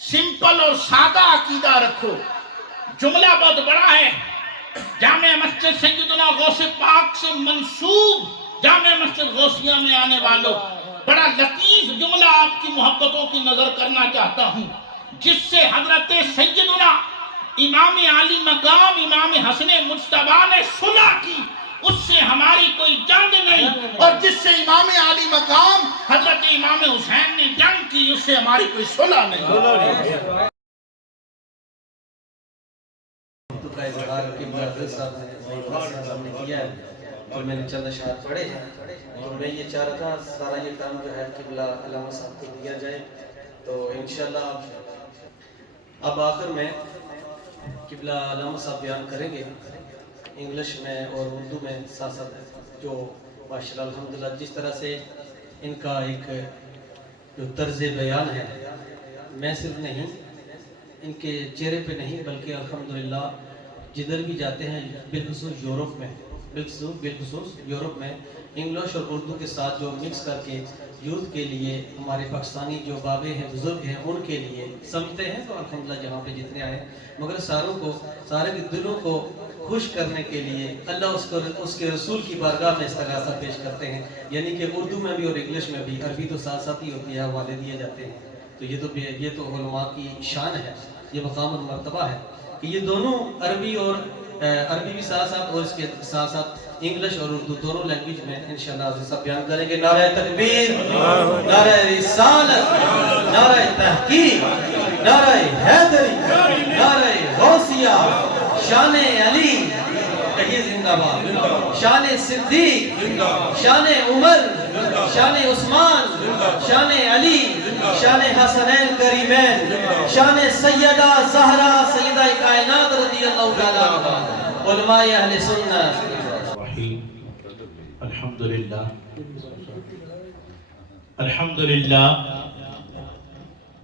Simple اور سادہ عقیدہ رکھو. جملہ بہت بڑا ہے. جامع مسجد سیدنا غوث پاک سے منسوب جامع مسجد غوثیہ میں آنے والوں، بڑا لطیف جملہ آپ کی محبتوں کی نظر کرنا چاہتا ہوں، جس سے حضرت سیدنا امام عالی مقام امام حسن مجتبی نے صلح کی، اس سے ہماری کوئی جنگ نہیں، اور جس سے امام عالی مقام حضرت امام حسین نے جنگ کی، اس سے ہماری کوئی صلح نہیں. کا اظہار قبلہ صاحب نے کیا ہے اور میں نے چند اشعار پڑھے ہیں، اور میں یہ چاہ رہا تھا سارا یہ کام جو ہے قبلہ علامہ صاحب کو دیا جائے. تو انشاءاللہ اب آخر میں قبلہ علامہ صاحب بیان کریں گے انگلش میں اور اردو میں ساتھ ساتھ، جو ماشاءاللہ الحمدللہ جس طرح سے ان کا ایک جو طرز بیان ہے، میں صرف نہیں ان کے چہرے پہ نہیں بلکہ الحمدللہ جدھر بھی جاتے ہیں، بالخصوص یورپ میں انگلش اور اردو کے ساتھ جو مکس کر کے یوتھ کے لیے ہمارے پاکستانی جو بابے ہیں بزرگ ہیں ان کے لیے سمجھتے ہیں. تو الحمدللہ جہاں پہ جتنے آئے، مگر سارے کے دلوں کو خوش کرنے کے لیے اللہ اس کے رسول کی بارگاہ میں استغاثہ پیش کرتے ہیں. یعنی کہ اردو میں بھی اور انگلش میں بھی، عربی تو ساتھ ساتھ ہی ہوتی ہے، حوالے دیے جاتے ہیں. تو یہ تو علماء کی شان ہے، یہ مقام المرتبہ ہے کہ یہ دونوں عربی بھی ساتھ ساتھ اور اس کے ساتھ ساتھ انگلش اور اردو دونوں لینگویج میں انشاءاللہ عزیز صاحب بیان کریں گے. نعرہ تکبیر، نعرہ رسالت، نعرہ تحقیق، نعرہ حیدری، نعرہ غوثیہ، شان علی کہیے زندہ باد، شان صدیق، شان عمر، شان عثمان، شان علی، شان حسنین کریمین، شان سیدہ زہرا سیدہ کائنات رضی اللہ تعالیٰ عنہ، علماء اہل سنت. الحمدللہ الحمدللہ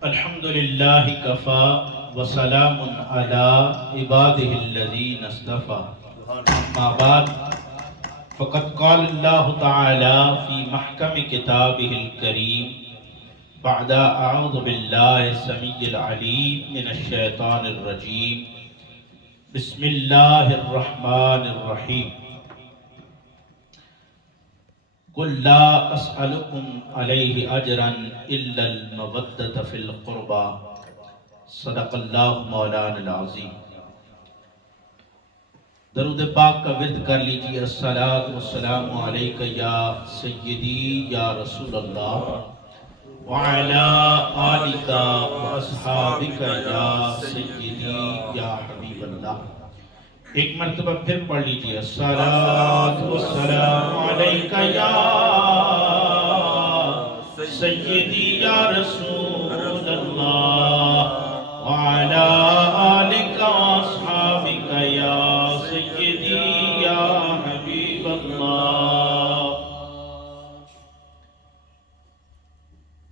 الحمدللہ کفا وسلام علی عبادہ الذین اصطفى. اما بعد فقد قال اللہ تعالی فی محکم کتابہ الکریم بعد اعوذ باللہ السمیع العلیم من الشیطان الرجیم بسم اللہ الرحمن الرحیم قل لا اسألكم علیہ اجرا الا المودۃ فی القربى صدق اللہ مولانا العظیم. درود پاک کا ورد کر لیجیے. الصلاۃ والسلام علیک یا سیدی یا رسول اللہ وعلی آلک واصحابک یا سیدی یا حبیب اللہ. ایک مرتبہ پھر پڑھ لیجیے. الصلاۃ والسلام علیک یا سیدی یا رسول اللہ وعلی آلک واصحابک یا سیدی یا حبیب اللہ.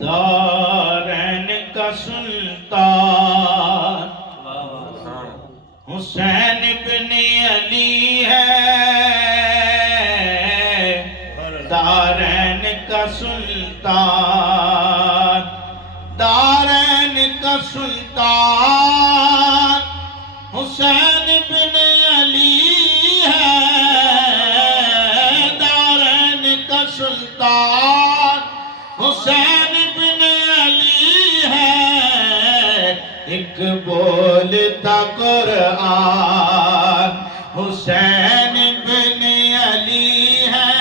دارین کا سلطان حسین بن علی ہے، دارین کا سلطان، دارین کا سلطان حسین بن علی ہے، دارین کا سلطان حسین بن علی ہے. ایک بولتا قرآن حسین بن علی ہے،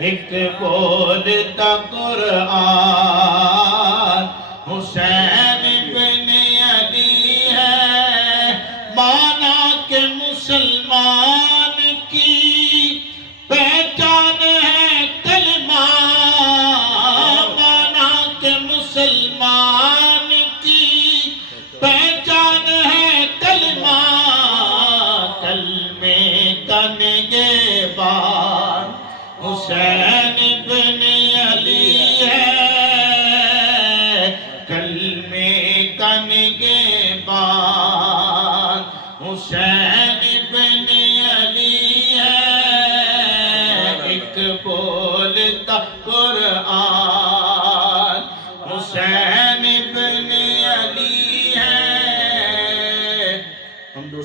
ایک بولتا قرآن حسین بن علی ہے. مانا کہ مسلمان کی پہچان ہے کلمہ، مانا کہ مسلمان کی پہچان ہے کلمہ، کلمے کا نگہبان حسین بن علی ہے،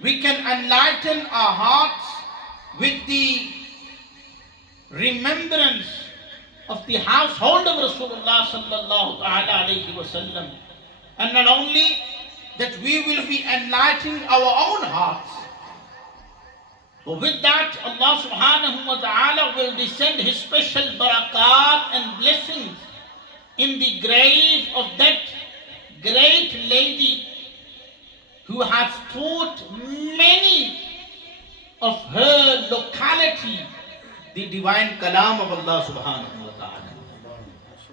We can enlighten our hearts with the remembrance of the household of Rasulullah sallallahu ta'ala alayhi wa sallam. And not only that, we will be enlightening our own hearts, but with that Allah subhanahu wa ta'ala will descend His special barakat and blessings in the grave of that great lady who has taught many of her locality the divine kalam of Allah subhanahu wa ta'ala.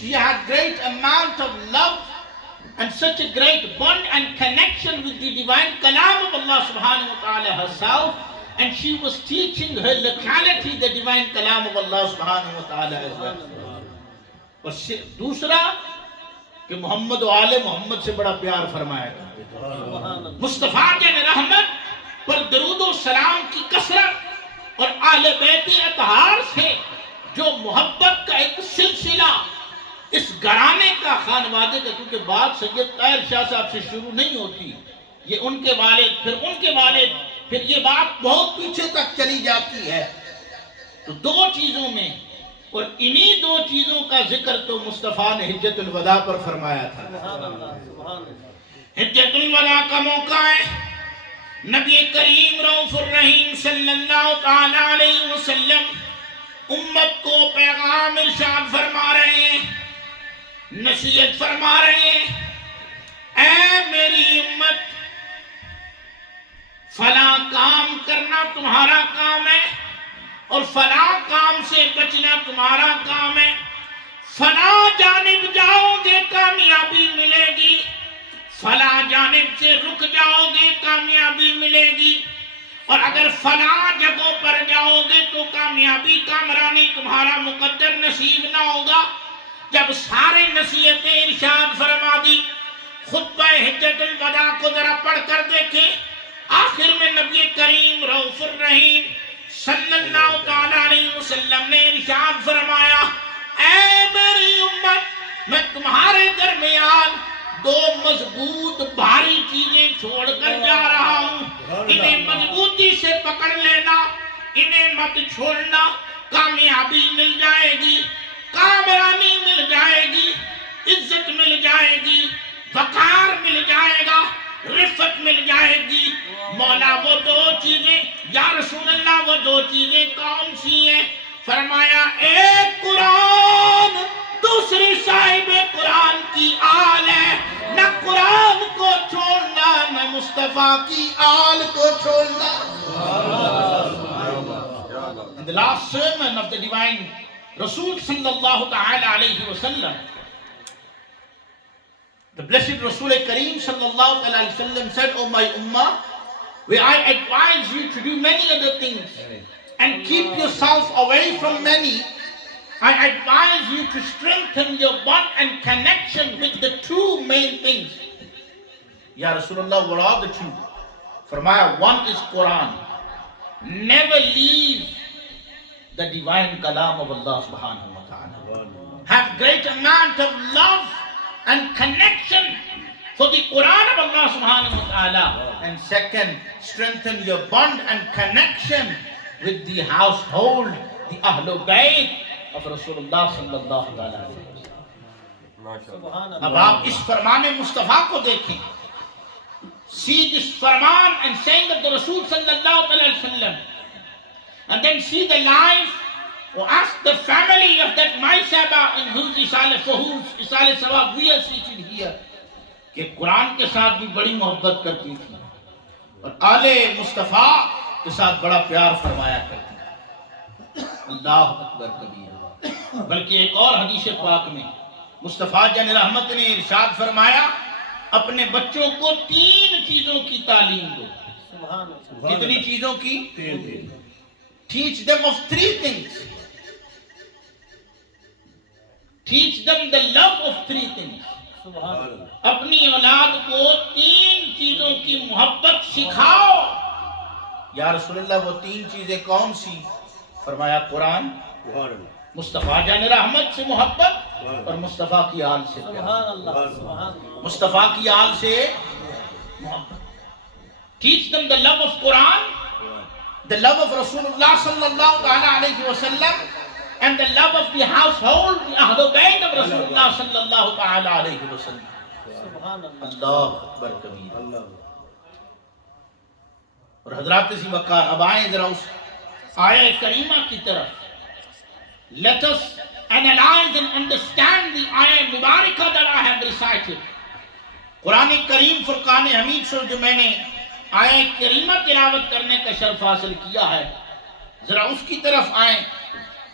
She had great amount of love and such a great bond and connection with the divine kalam of Allah subhanahu wa ta'ala herself, and she was teaching her locality the divine kalam of Allah subhanahu wa ta'ala as well. اور دوسرا کہ محمد و آل محمد سے بڑا پیار فرمایا کرتے تھے. مصطفیٰ جن رحمت پر درود و سلام کی کثرت اور آل بیت اطہار سے جو محبت کا ایک سلسلہ اس گھرانے کا خانوادے کا، کیونکہ بات سید طاہر شاہ صاحب سے شروع نہیں ہوتی، یہ ان کے والد، پھر ان کے والد، پھر یہ بات بہت پیچھے تک چلی جاتی ہے. تو دو چیزوں میں، اور انہی دو چیزوں کا ذکر تو مصطفیٰ نے حجت الوداع پر فرمایا تھا. حجت الوداع کا موقع ہے، نبی کریم رؤوف الرحیم صلی اللہ تعالی علیہ وسلم امت کو پیغام ارشاد فرما رہے ہیں، نصیحت فرما رہے ہیں. اے میری امت، فلاں کام کرنا تمہارا کام ہے اور فلاں کام سے بچنا تمہارا کام ہے. فلاں جانب جاؤ گے کامیابی ملے گی، فلاں جانب سے رک جاؤ گے کامیابی ملے گی، اور اگر فلاں جگہوں پر جاؤ گے تو کامیابی کامرانی تمہارا مقدر نصیب نہ ہوگا. جب سارے نصیحتیں ارشاد فرما دی، خطبہ حجت الوداع کو ذرا پڑھ کر دیکھیں. آخر میں نبی کریم رؤوف الرحیم صلی اللہ تعالی علیہ وسلم نے ارشاد فرمایا، اے میری امت، میں تمہارے درمیان دو مضبوط بھاری چیزیں چھوڑ کر جا رہا ہوں. انہیں مضبوطی سے پکڑ لینا، انہیں مت چھوڑنا. کامیابی مل جائے گی، کامرانی مل جائے گی، عزت مل جائے گی، وقار مل جائے گا، رفت مل جائے گی. مولا وہ دو چیزیں، یا رسول اللہ وہ دو چیزیں کون سی ہیں؟ فرمایا ایک قرآن، دوسری صاحب قرآن کی آل ہے. نہ قرآن کو چھوڑنا، نہ مصطفیٰ کی آل کو چھوڑنا. And the last sermon of the divine Rasul sallallahu ta'ala alayhi wa sallam, the blessed Rasul Kareem sallallahu ta'ala alayhi wa sallam said, O my ummah, where I advise you to do many other things and keep yourself away from many, I advise you to strengthen your bond and connection with the two main things. Ya Rasulullah, what are the two? Farmaya, one is Quran. Never leave the divine kalam of Allah subhanahu wa ta'ala. Have great amount of love and connection for the Quran of Allah subhanahu wa ta'ala. And second, strengthen your bond and connection with the household, the Ahlul Bayt of Rasulullah sallallahu alaihi wasallam. اب آپ اس فرمان مصطفیٰ کو دیکھیں. See this farman and saying of the Rasul sallallahu alaihi wasallam, and then see the life, or ask the family of that Maisaba in whose Isale, for whose Isale Sawab we are seated here, کہ قرآن کے ساتھ بھی بڑی محبت کرتی تھی اور آل مصطفیٰ کے ساتھ بڑا پیار فرمایا کرتی تھی. اللہ اکبر کبیر. بلکہ ایک اور حدیث پاک میں مصطفیٰ جن رحمت نے ارشاد فرمایا، اپنے بچوں کو تین چیزوں کی تعلیم دو. کتنی چیزوں کی؟ Teach them of three things. Teach them the love of three things. اپنی اولاد کو تین چیزوں کی محبت سکھاؤ. یا رسول اللہ وہ تین چیزیں کون سی؟ فرمایا قرآن، مصطفیٰ جان رحمت سے محبت اور مصطفیٰ کی آل سے پیار. مصطفیٰ کی آل سے محبت. Teach them the love of Quran, the love of Rasulullah sallallahu alayhi wa sallam, and the love of the household, the Ahlul Bayt of Rasulullah sallallahu alayhi wa sallam. اللہ اکبر کبیر. اور حضرات سی وقار اب آئیں ذرا اس آیہ کریمہ کی طرف. Let us analyze and understand the ayah Mubarakah that I have recited. قرآن کریم فرقان حمید سے جو میں نے آیہ کریمہ تلاوت کرنے کا شرف حاصل کیا ہے، ذرا اس کی طرف آئیں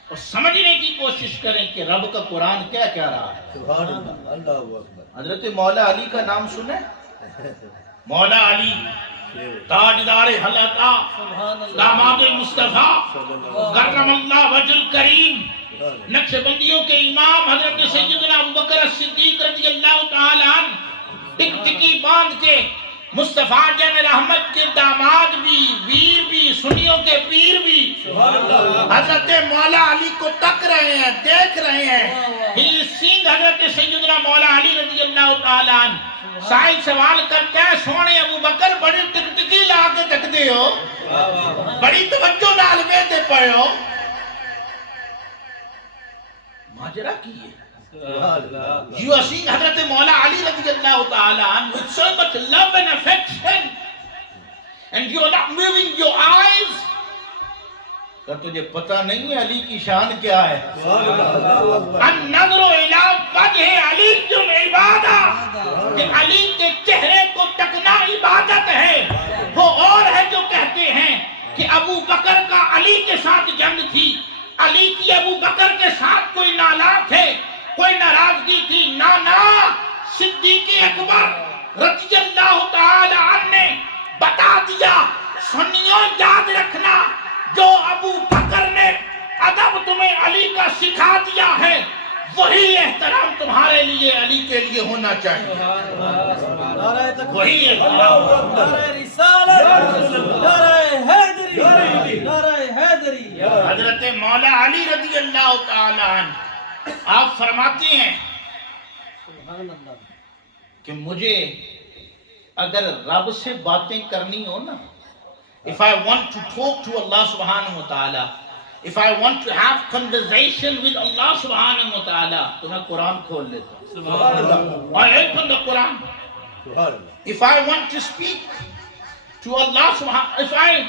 اور سمجھنے کی کوشش کریں کہ رب کا قرآن کیا کہہ رہا ہے. سبحان اللہ. اللہ اکبر. حضرت مولا علی کا نام سنیں؟ مولا علی تاجدار حلقہ داماد مصطفیٰ کرم اللہ وجہ الکریم نقش بندیوں کے امام حضرت سیدنا ابوبکر الصدیق رضی اللہ تعالیٰ عنہ ٹک ٹکی باندھ کے مصطفیٰ جان رحمت کے داماد بھی ویر بھی سنیوں کے پیر بھی حضرت مولا علی کو تک رہے ہیں دیکھ رہے ہیں ہی سنگھ حضرت سیدنا مولا علی رضی اللہ تعالیٰ عنہ سائل سوال کرتا ہے سونے ابوبکر بڑی ٹک ٹکی لا کے تک دے ہو بڑی توجہ نال ویندے پئے ہو ماجرا کی ہے You are seeing Hazrat Maula Ali radiallahu ta'ala anhu with so much love and affection and you are not moving your eyes. کہ تجھے پتہ نہیں ہے علی کی شان کیا ہے النظر الى وجہ علی جم عبادہ کہ علی کے چہرے کو تکنا عبادت ہے وہ اور ہے جو کہتے ہیں کہ ابو بکر کا علی کے ساتھ جنگ تھی علی کی ابو بکر کے ساتھ کوئی نالاک ہے کوئی ناراضگی تھی نا صدیق اکبر رضی اللہ تعالی عنہ نے بتا دیا سنیوں یاد رکھنا جو ابو بکر نے ادب تمہیں علی کا سکھا دیا ہے وہی احترام تمہارے لیے علی کے لیے ہونا چاہیے وہی احترام نعرہ رسالت نعرہ حیدری نعرہ حیدری حضرت مولا علی رضی اللہ تعالی عنہ آپ فرماتے ہیں کہ مجھے اگر رب سے باتیں کرنی ہو نا if I want to talk to Allah subhanahu wa ta'ala if I want to have conversation with Allah subhanahu wa ta'ala تو میں قرآن کھول لیتا ہوں I open the Quran if I want to speak to Allah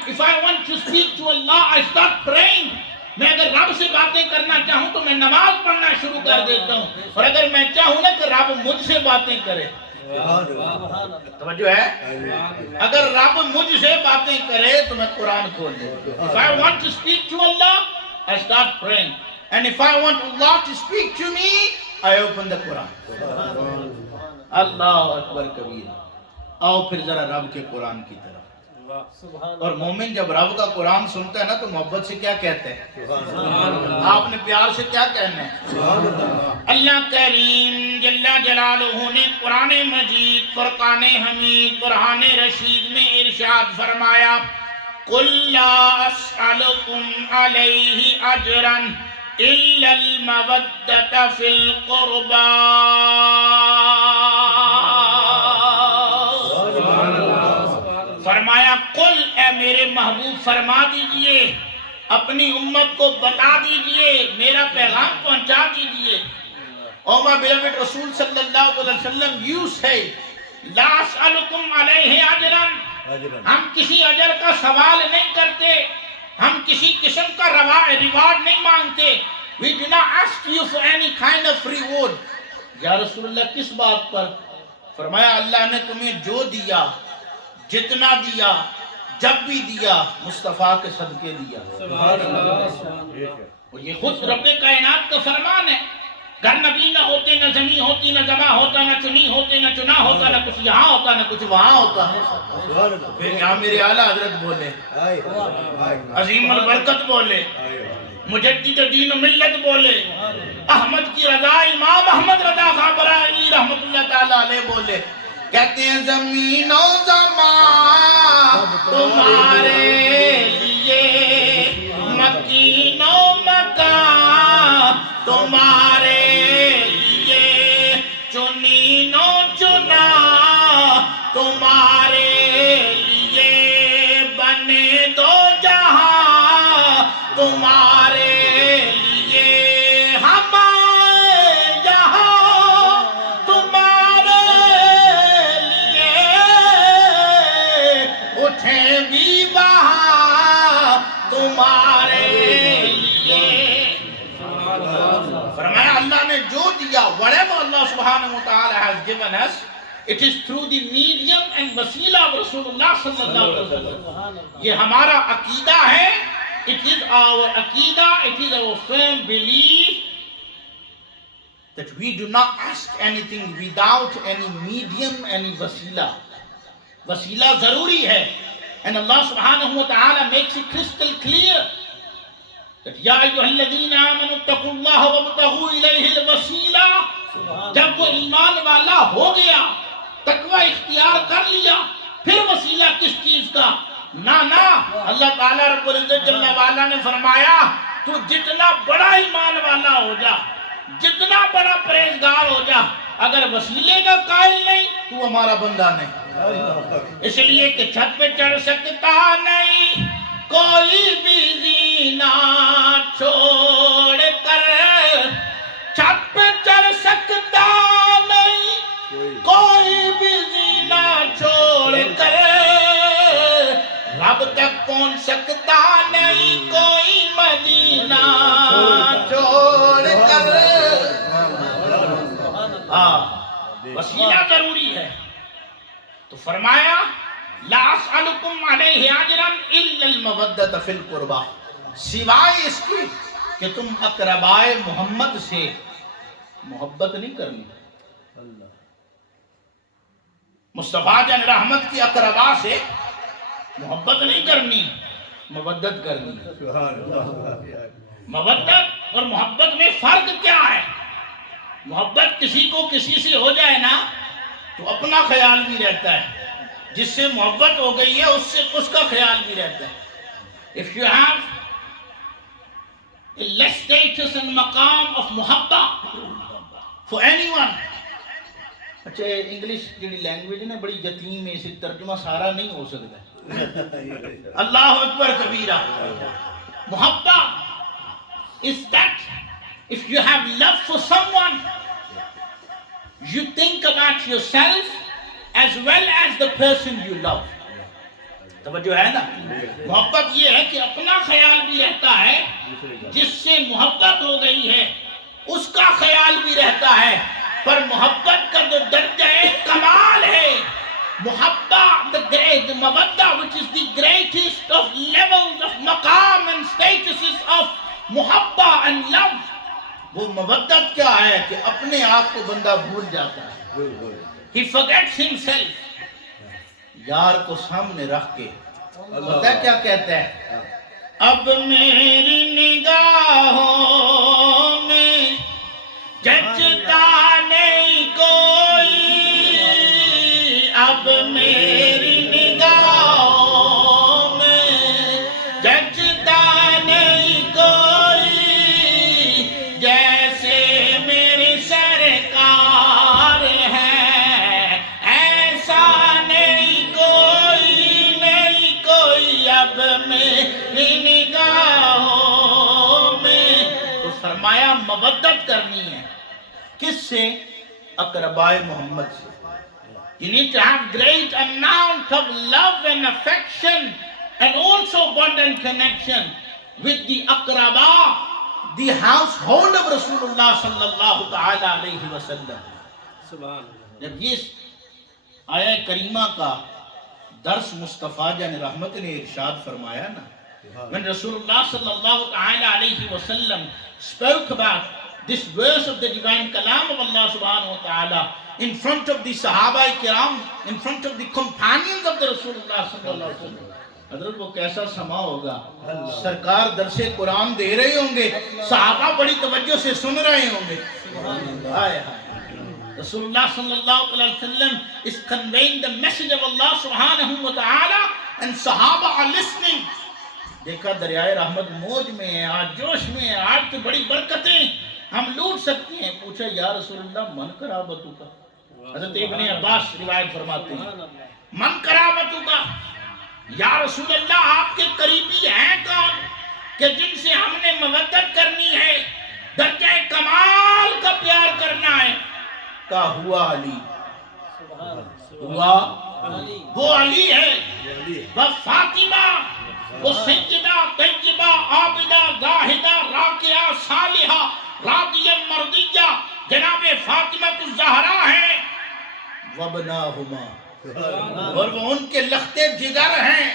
if I want to speak to Allah I start praying میں اگر رب سے باتیں کرنا چاہوں تو میں نماز پڑھنا شروع کر دیتا ہوں اور اگر میں چاہوں نا کہ رب مجھ سے باتیں کرے توجہ ہے اگر رب مجھ سے باتیں کرے تو میں قرآن کھول دیتا ہوں if I want to speak to Allah I start praying and if I want Allah to speak to me I open the Quran اللہ اکبر کبیر آؤ پھر ذرا رب کے قرآن کی طرف اور مومن جب رب کا قرآن سنتا ہے نا تو محبت سے کیا کہتے ہیں آپ نے پیار سے کیا کہنا ہے اللہ کریم جل جلالہ نے قرآن مجید فرقان حمید برہان رشید میں ارشاد فرمایا قُلْ لَا أَسْأَلُكُمْ عَلَيْهِ أَجْرًا إِلَّا الْمَوَدَّةَ فِي الْقُرْبَى فرمایا قل اے میرے محبوب فرما دیجئے اپنی امت کو بتا دیجئے میرا پیغام پہنچا دیجئے او my beloved رسول صلی اللہ علیہ وسلم you say لا اسألکم علیہ اجرا ہم کسی اجر کا سوال نہیں کرتے ہم کسی قسم کا ریوارڈ نہیں مانگتے we do not ask you for any kind of reward یا رسول اللہ کس بات پر فرمایا اللہ نے تمہیں جو دیا جتنا دیا جب بھی دیا مصطفیٰ کے صدقے دیا اور یہ خود رب کائنات کا فرمان ہے گر نبی نہ ہوتے نہ زمین ہوتی نہ جمع ہوتا نہ چنی ہوتے نہ چنا ہوتا نہ کچھ یہاں ہوتا نہ کچھ وہاں ہوتا پھر یہاں میرے اعلیٰ حضرت بولے عظیم البرکت بولے مجدد دین و ملت بولے احمد کی رضا امام احمد رضا خان برائے رحمت اللہ تعالیٰ علیہ بولے کہتے ہیں زمین و زمان تمہارے لیے مکین و مکان تمہارے لیے چنین و چنا تمہارے لیے بنے دو جہاں تمہارے لیے ہمارے جہاں تمہارے اٹھیں بھی وہاں تمہارے لیے فرمایا اللہ نے جو دیا whatever Allah subhanahu wa ta'ala has given us it is through the medium and وسیلہ of Rasulullah صلی اللہ علیہ وسلم یہ ہمارا عقیدہ ہے it is our عقیدہ it is our firm belief that we do not ask anything without any medium any وسیلہ وسیلہ ضروری ہے. And Allah subhanahu wa ta'ala makes it crystal clear that یا ایھا الذین آمنوا اتقوا اللہ وابتغوا الیہ الوسیلہ. جب وہ ایمان والا ہو گیا، تقوی اختیار کر لیا، پھر وسیلہ کس چیز کا؟ نہ اللہ تعالیٰ رب العزت جل وعلا نے فرمایا تو جتنا بڑا ایمان والا ہو جا، جتنا بڑا پرہیزگار ہو جا، اگر وسیلے کا قائل نہیں تو ہمارا بندہ نہیں. اس لیے کہ چھت پہ چڑھ سکتا نہیں کوئی بھی زینہ چھوڑ کر، چھت پہ چڑھ سکتا نہیں کوئی بھی زینہ چھوڑ کر، رب تک پہنچ سکتا نہیں کوئی مدینہ چھوڑ کر. وسیلہ ضروری ہے. تو فرمایا لا اسألکم علیہ اجرا الا المودۃ فی القربى، سوائے اس کی کہ تم اقربائے محمد سے محبت نہیں کرنی. مصطفیٰ جان رحمت کی اقربا سے محبت نہیں کرنی، مودت کرنی. مودت اور محبت میں فرق کیا ہے؟ محبت کسی کو کسی سے ہو جائے نا تو اپنا خیال بھی رہتا ہے، جس سے محبت ہو گئی ہے اس سے اس کا خیال بھی رہتا ہے. If you have a less status and maqam of muhabba for anyone. اچھا انگلش جڑی لینگویج ہے نا بڑی یتیم ہے، اسے ترجمہ سارا نہیں ہو سکتا. اللہ اکبر کبیرہ. محبہ is that if you have love for someone, you think about yourself as well as the person you love. توجہ ہے نا؟ محبت یہ ہے کہ اپنا خیال بھی رہتا ہے، جس سے محبت ہو گئی ہے اس کا خیال بھی رہتا ہے. پر محبت کا جو درجہ کمال ہے، محبہ the مودہ which is the greatest of levels of maqam and statuses of محبہ and love، وہ مودت کیا ہے کہ اپنے آپ کو بندہ بھول جاتا ہے. He forgets himself. یار کو سامنے رکھ کے پتہ کیا کہتا ہے؟ اب میری نگاہوں میں جچتا نہیں کوئی، اب میری نگاہوں میں جچتا نہیں کوئی، جیسے میری سرکار ہے ایسا نہیں کوئی، نہیں کوئی اب میری نگاہوں میں. تو فرمایا مودت کرنی ہے کس سے؟ اقربائے محمد سے. You need to have great amount of love and affection and also bond and connection with the aqraba, the household of Rasulullah sallallahu ta'ala alayhi wa sallam. جب یہ آیہ کریمہ کا درس مصطفیٰ جان رحمت نے ارشاد فرمایا نا، when Rasulullah sallallahu ta'ala alayhi wa sallam spoke about this verse of the divine kalam of Allah subhanahu wa ta'ala in front of the Sahaba kiram, in front of the companions of the Rasulullah sallallahu alaihi wasallam. حضرت وہ کیسا سما ہوگا، سرکار درس قرآن دے رہے ہوں گے، صحابہ بڑی توجہ سے سن رہے ہوں گے. رسول اللہ صلی اللہ علیہ وسلم is conveying the message of Allah subhanahu wa ta'ala and Sahaba are listening. دیکھا دریائے رحمت موج میں ہے، آج جوش میں ہے، آج تو بڑی برکتیں ہم لوٹ سکتے ہیں. پوچھا یا رسول اللہ من قرابتو کا؟ حضرت ابن عباس روایت فرماتے ہیں من قرابتو کا، یا رسول اللہ آپ کے قریبی ہیں کون کہ جن سے ہم نے مودت کرنی ہے، درجہ کمال کا پیار کرنا ہے؟ کہا ہوا علی. ہوا وہ علی ہے، وہ فاطمہ، وہ سیدہ طیبہ عابدہ زاہدہ راکعہ صالحہ راضیہ مرضیہ جناب فاطمہ الزہرا ہیں. وابناہما، اور وہ ان کے لخت جگر ہیں،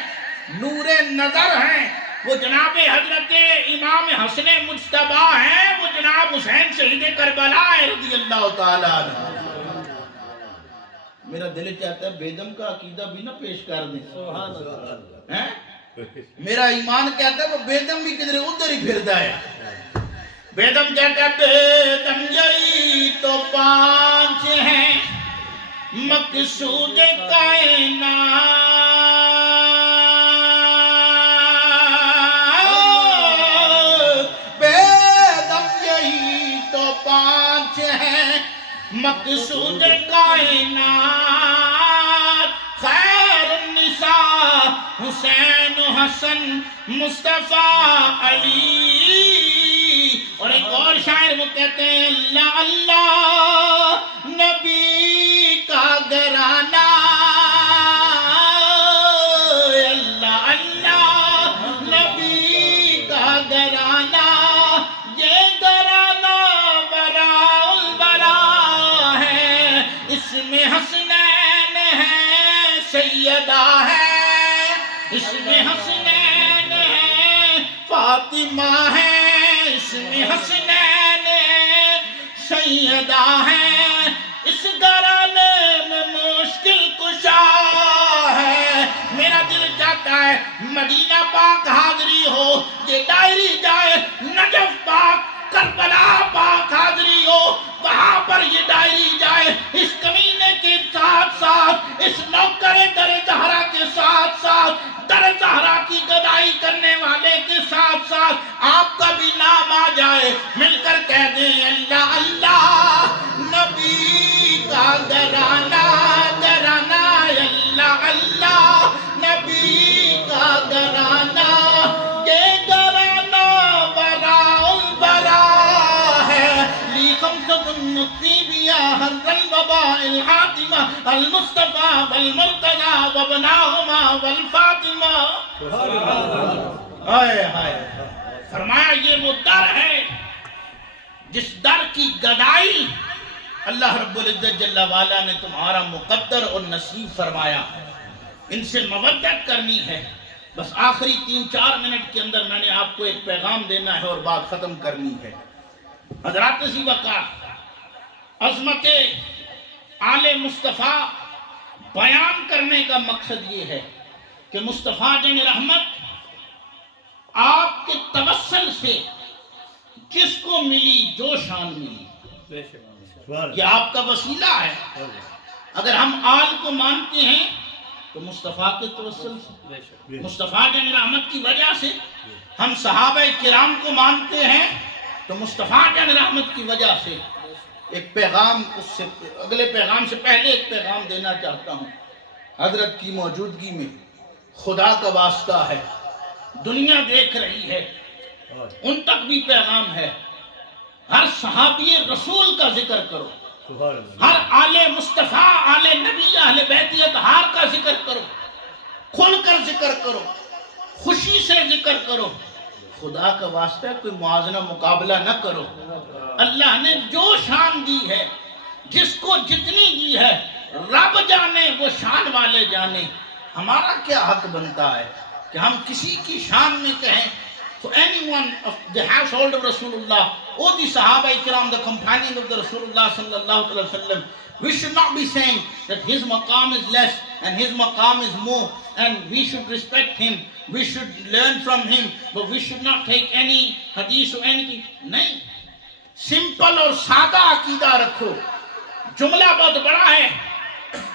نور نظر ہیں، وہ جناب حضرت امام حسن مجتبیٰ ہیں، وہ جناب حسین شہید کربلا ہے رضی اللہ تعالیٰ عنہ. میرا دل چاہتا ہے بیدم کا عقیدہ بھی نہ پیش کر دیں. ہیں؟ میرا ایمان کہتا ہے وہ بیدم بھی کدھر ادھر ہی پھرتا ہے. بیدم کہتا ہے بیدم یہی تو پانچ ہیں مقصود کائنات. بیدم یہی تو پانچ ہیں مقصود کائنات. خیر النساء حسین و حسن مصطفیٰ علی. اور ایک اور شاعر وہ کہتے ہیں اللہ اللہ نبی کا گھرانہ. اللہ اللہ نبی کا گھرانہ. یہ گھرانہ براء البراء ہے. اس میں حسنین ہے سیدہ ہے. اس میں حسنین ہے فاطمہ ہے. اس میں حسنین سیدہ ہے. اس گھرانے میں مشکل کشا ہے. میرا دل چاہتا ہے مدینہ پاک حاضری ہو, یہ ڈائری جائے نجف پاک کربلا پاک حاضری ہو, وہاں پر یہ ڈائری جائے. اس کمینے کے ساتھ ساتھ, اس نوکر در زہرا کے ساتھ ساتھ, در زہرا کی گدائی کرنے والے کے ساتھ ساتھ آپ کا بھی نام آ جائے. مل کر کہہ دیں اللہ اللہ نبی کا گھرانہ گھرانہ. اللہ اللہ نبی کا گھرانہ. یہ گھرانہ براء البراء ہے. لی خمسۃ نصیبیہ حر الوباء الحاتمہ المصطفیٰ والمرتضیٰ وابناہما والفاطمہ. ہائے ہائے. فرمایا یہ وہ در ہے جس در کی گدائی اللہ رب العزت جل وعلا نے تمہارا مقدر اور نصیب فرمایا. ان سے مودت کرنی ہے. بس آخری 3-4 منٹ کے اندر میں نے آپ کو ایک پیغام دینا ہے اور بات ختم کرنی ہے. حضرات ذی وقار, عظمت آل مصطفیٰ بیان کرنے کا مقصد یہ ہے کہ مصطفیٰ جن رحمت آپ کے توسل سے جس کو ملی جو شان ملی یہ آپ کا وسیلہ ہے. اگر ہم آل کو مانتے ہیں تو مصطفیٰ کے توسل سے, مصطفیٰ جن رحمت کی وجہ سے. ہم صحابہ کرام کو مانتے ہیں تو مصطفیٰ جن رحمت کی وجہ سے. ایک پیغام اس سے اگلے پیغام سے پہلے ایک پیغام دینا چاہتا ہوں. حضرت کی موجودگی میں خدا کا واسطہ ہے, دنیا دیکھ رہی ہے, ان تک بھی پیغام ہے. ہر صحابی رسول کا ذکر کرو, ہر آل مصطفیٰ, آل نبی, اہل بیت اطہار کا ذکر کرو, کھل کر ذکر کرو, خوشی سے ذکر کرو. خدا کا واسطہ کوئی موازنہ مقابلہ نہ کرو. اللہ نے جو شان دی ہے, جس کو جتنی دی ہے, رب جانے وہ شان والے جانے. ہمارا کیا حق بنتا ہے کہ ہم کسی کی شان میں کہیں so anyone of the household of Rasulullah or the Sahaba Ikram, the companion of the Rasulullah sallallahu alaihi wasallam, we should not be saying that his maqam is less and his maqam is more and we should respect him, we should learn from him, but we should not take any hadith or anything. نہیں, simple اور سادہ عقیدہ رکھو. جملہ بہت بڑا ہے.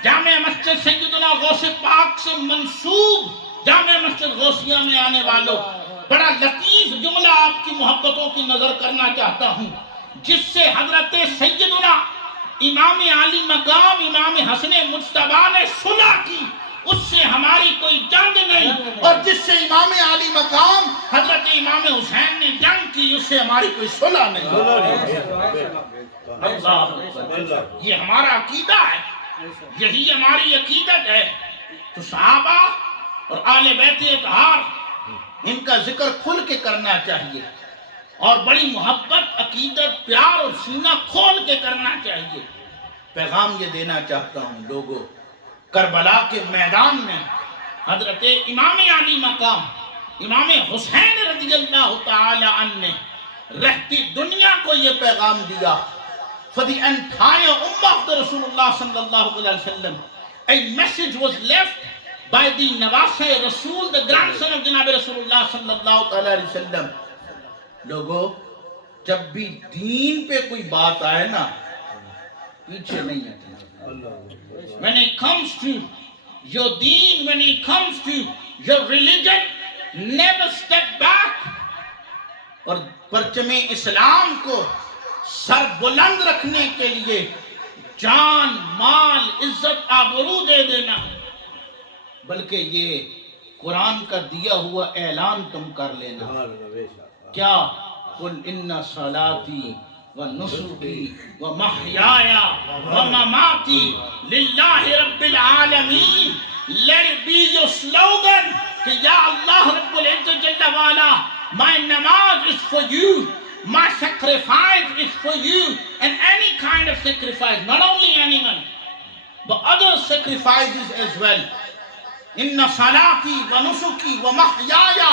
جامع مسجد سیدنا غوث پاک سے منسوب جامع مسجد غوثیہ میں آنے والوں, بڑا لطیف جملہ آپ کی محبتوں کی نظر کرنا چاہتا ہوں, جس سے حضرت سیدنا امام عالی مقام امام حسن مجتبیٰ نے صلح کی, اس سے ہماری کوئی جنگ نہیں, اور جس سے امام عالی مقام حضرت امام حسین نے جنگ کی, اس سے ہماری کوئی صلح نہیں. اللہ, یہ ہمارا عقیدہ ہے, یہی ہماری عقیدت ہے. تو صحابہ اور آل بیت اطہار, ان کا ذکر کھل کے کرنا چاہیے اور بڑی محبت, عقیدت, پیار اور سینہ کھول کے کرنا چاہیے. پیغام یہ دینا چاہتا ہوں لوگوں, کربلا کے میدان میں حضرت امام علی مقام امام حسین رضی اللہ تعالی عنہ نے رہتی دنیا کو یہ پیغام دیا for the entire ummah of the Rasulullah sallallahu alaihi wasallam. A message was left by the Nawase Rasul, the grandson of Janab Rasulullah sallallahu alaihi wasallam. Logo, jab bhi deen pe koi baat aaye na, پیچھے نہیں ہٹنا. When it comes to your deen, when it comes to your religion, never step back. اور پرچم اسلام کو سر بلند رکھنے کے لیے جان مال عزت آبرو دے دینا، بلکہ یہ قرآن کا دیا ہوا اعلان تم کر لینا. کیا؟ قل ان صلاتی ونسکی ومحیای ومماتی للہ رب العالمین. Let it be your slogan کہ یا اللہ رب العزت جل وعلا، my namaz is for you, my sacrifice is for you, and any kind of sacrifice, not only animal, but other sacrifices as well. Inna salati wa nusuki wa mahyaya,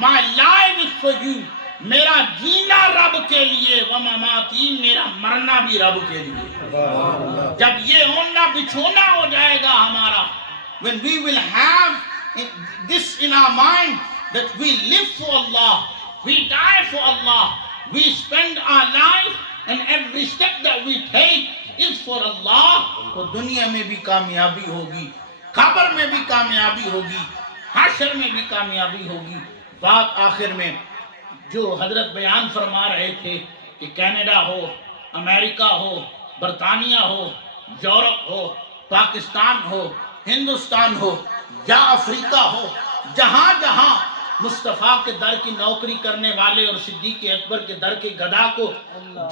my life is for you. میرا جینا رب کے لیے، و مماتی، میرا مرنا بھی رب کے لیے. جب یہ ہونا بچھونا ہو جائے گا ہمارا، when we will have this in our mind, that we live for Allah, we die for Allah, we spend our life and every step that we take is for Allah, تو دنیا میں بھی کامیابی ہوگی، قبر میں بھی کامیابی ہوگی، حشر میں بھی کامیابی ہوگی. بات آخر میں جو حضرت بیان فرما رہے تھے کہ کینیڈا ہو، امریکہ ہو، برطانیہ ہو، یورپ ہو، پاکستان ہو، ہندوستان ہو یا افریقہ ہو، جہاں جہاں مصطفیٰ کے در کی نوکری کرنے والے اور صدیق اکبر کے در کے گدا کو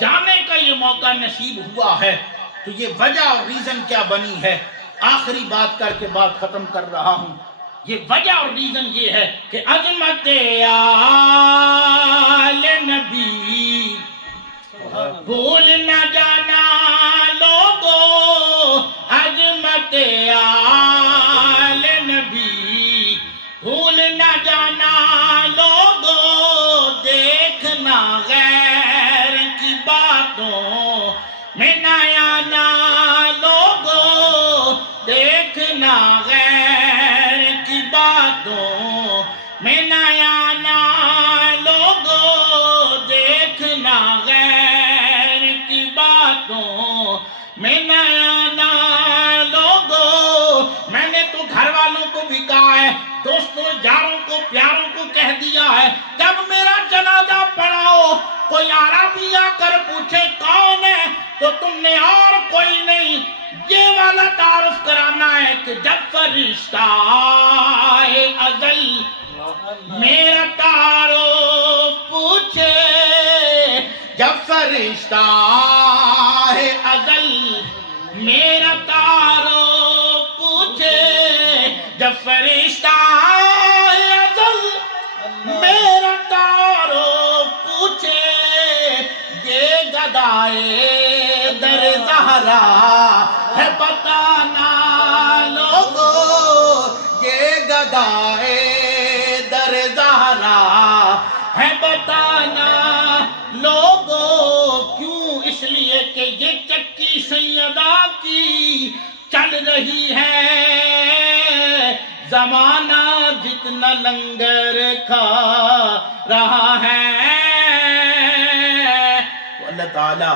جانے کا یہ موقع نصیب ہوا ہے، تو یہ وجہ اور ریزن کیا بنی ہے. آخری بات کر کے بات ختم کر رہا ہوں. یہ وجہ اور ریزن یہ ہے کہ عظمت آل نبی بھول نہ جانا لوگو، عظمت آل نبی بھول نہ جانا لوگو، دیکھنا غیر کی باتوں میں نہ آنا لوگو، دیکھنا غیر کی باتوں میں نہ آنا لوگو، دیکھنا غیر کی باتوں میں نہ آنا لوگو. میں نے تو گھر والوں کو بھی کہا ہے، دوستوں یاروں کو پیاروں کو کہہ دیا ہے، جب میرا جنازہ پڑھاؤ کوئی عربی آ کر پوچھے کون ہے تو تم نے اور کوئی نہیں یہ والا تعارف کرانا ہے کہ جب فرشتہ ازل میرا تعارف پوچھے، جب فرشتہ ازل میرا تعارف پوچھے، جب فرشتہ ازل میرا تعارف پوچھے، یہ گدائے در زہرا ہے بتانا لوگو، یہ گدائے در زہرا ہے بتانا لوگو. کیوں؟ اس لیے کہ یہ چکی سیدہ کی چل رہی ہے، زمانہ جتنا لنگر کھا رہا ہے. اللہ تعالیٰ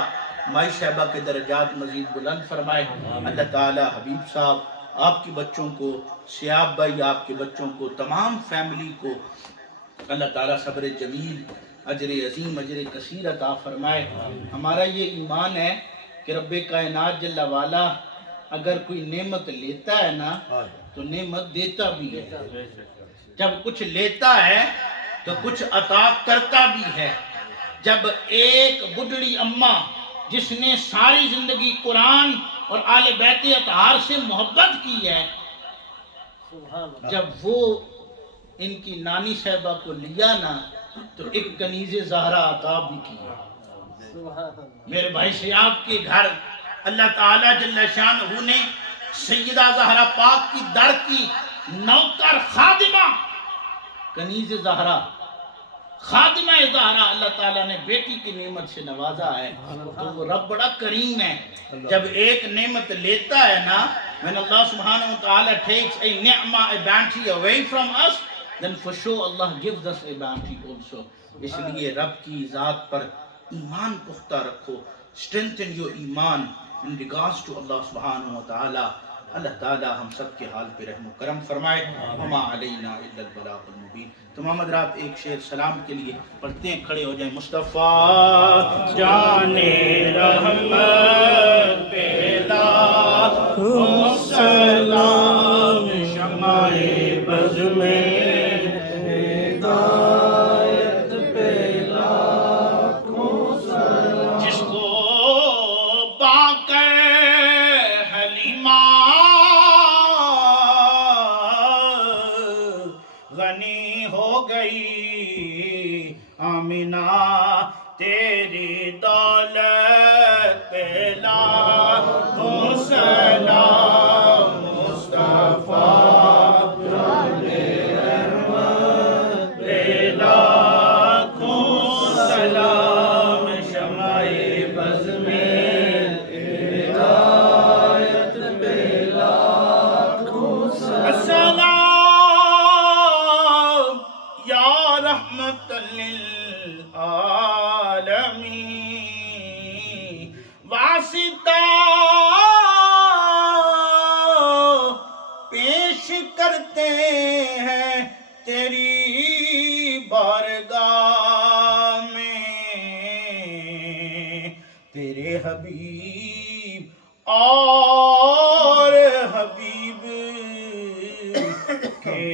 مائی صاحبہ کے درجات مزید بلند فرمائے. اللہ تعالیٰ حبیب صاحب، آپ کے بچوں کو، سیاب بھائی آپ کے بچوں کو، تمام فیملی کو اللہ تعالیٰ صبر جمیل، اجر عظیم، اجر کثیر عطا فرمائے. ہمارا یہ ایمان ہے کہ رب کائنات جل والا اگر کوئی نعمت لیتا ہے نا تو نعمت دیتا بھی ہے. جب کچھ لیتا ہے تو کچھ عطا کرتا بھی ہے. جب ایک بڈڑی اماں جس نے ساری زندگی قرآن اور آل بیت اطہار سے محبت کی ہے، جب وہ ان کی نانی صاحبہ کو لیا نا تو ایک کنیز زہرا عطا بھی کی. میرے بھائی سیاب کے گھر اللہ تعالیٰ جل شانہ نے سیدہ زہرا پاک کی در کی نوکر خادمہ کنیز زہرا خادمہ زہرا اللہ تعالیٰ نے بیٹی کی نعمت سے نوازا ہے، تو وہ رب بڑا کریم ہے. جب ایک نعمت لیتا ہے نا، when Allah subhanahu wa ta'ala takes a ni'mah, a bounty away from us, then for sure Allah gives us a bounty also. اس لیے رب کی ذات پر ایمان پختہ رکھو. strengthen your ایمان in regards to Allah subhanahu wa ta'ala. اللہ تعالیٰ ہم سب کے حال پہ رحم و کرم فرمائے. وما علینا الا البلاغ المبین. تمام حضرات ایک شعر سلام کے لیے پڑھتے ہیں، کھڑے ہو جائیں. مصطفیٰ جان رحمت پہ لاکھوں سلام، شمع بز میں ہدایت پہ لاکھوں سلام. جس کو پا کر حلیمہ غنی ہو گئی، آمینہ تیری دولت پہ لاکھوں سلام. مصطفیٰ جان رحمت پہ لاکھوں سلام، شمع بز میں ہدایت پہ لاکھوں سلام. یا رحمت للعالمین، واسطہ پیش کرتے ہیں تیری بارگاہ میں. تیرے حبیب اور حبیب کے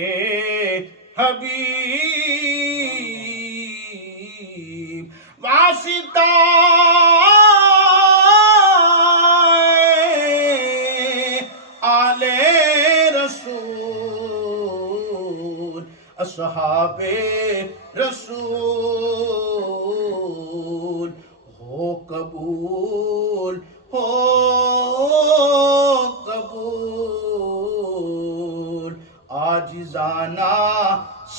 حبیب واسطہ آل رسول، اصحاب رسول ہو قبول، ہو قبول. عاجزانہ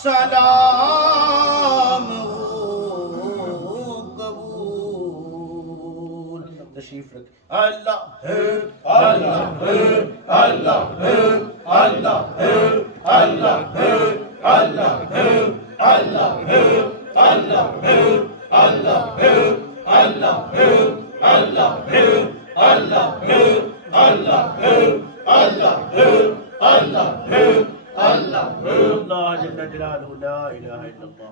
سلام ہو قبول. تشریف رکھ. اللہ ہے، اللہ ہے، اللہ ہے، اللہ ہے، اللہ ہے، اللہ ہے، اللہ ہے، اللہ ہے، اللہ ہے، اللہ ہے، اللہ ہے، اللہ ہے، اللہ ہے، اللہ ہے، اللہ ہے، اللہ ہے. اللہ جل جلالہ لا الہ الا اللہ.